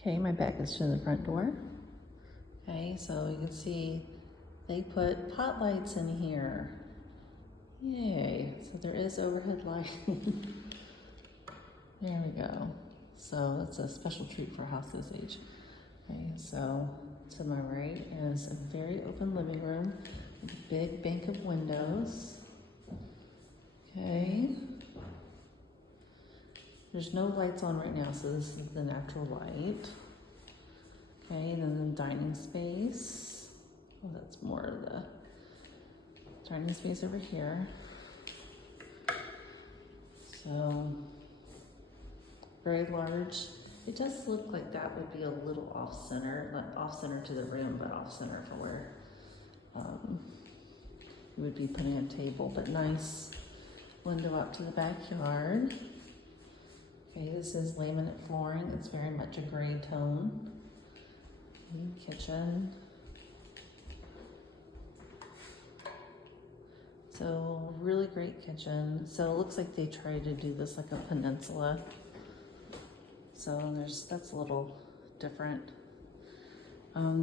Okay, my back is to the front door. Okay, so you can see they put pot lights in here. Yay, so there is overhead lighting. There we go. So it's a special treat for a house this age. Okay, so to my right is a very open living room with a big bank of windows. Okay. There's no lights on right now, so this is the natural light. Okay, and then the dining space. Oh, that's more of the dining space over here. So, very large. It does look like that would be a little off center, not off center to the room, but off center for where you would be putting a table, but nice window out to the backyard. Okay, this is laminate flooring. It's very much a gray tone. Kitchen. So really great kitchen. So it looks like they tried to do this like a peninsula. So that's a little different.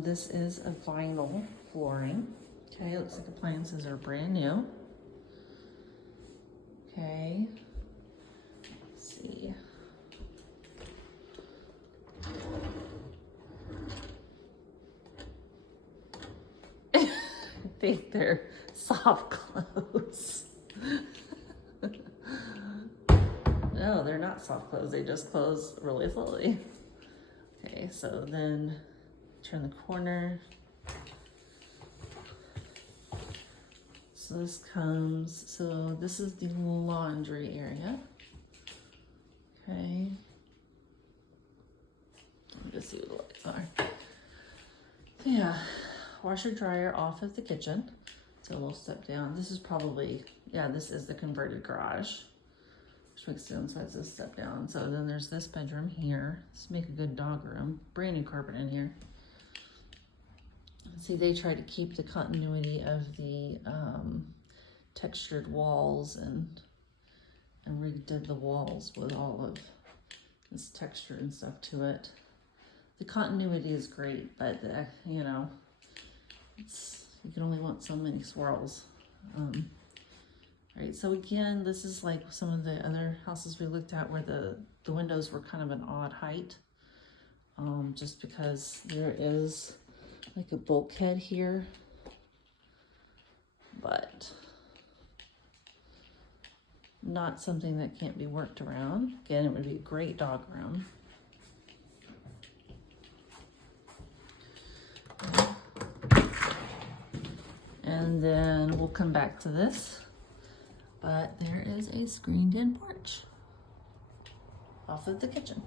This is a vinyl flooring. Okay, it looks like appliances are brand new. Okay, let's see. I think they're soft close. No, they're not soft close. They just close really slowly. Okay, so then turn the corner. So this is the laundry area. Okay. Let me just see what the lights are. So yeah, washer dryer off of the kitchen. So we'll step down. This is probably, yeah, this is the converted garage, which makes sense. So it's a step down. So then there's this bedroom here. This make a good dog room. Brand new carpet in here. See, they try to keep the continuity of the textured walls and redid the walls with all of this texture and stuff to it. The continuity is great, but you know, you can only want so many swirls. Right, so again, this is like some of the other houses we looked at where the windows were kind of an odd height, just because there is like a bulkhead here, but not something that can't be worked around. Again, it would be a great dog room. And then we'll come back to this, but there is a screened-in porch off of the kitchen.